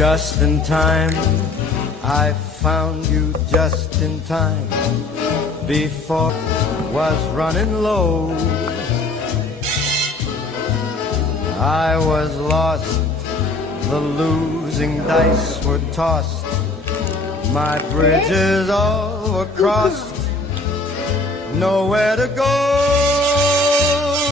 Just in time, I found you just in time, before was running low. I was lost, the losing dice were tossed, my bridges all were crossed, nowhere to go.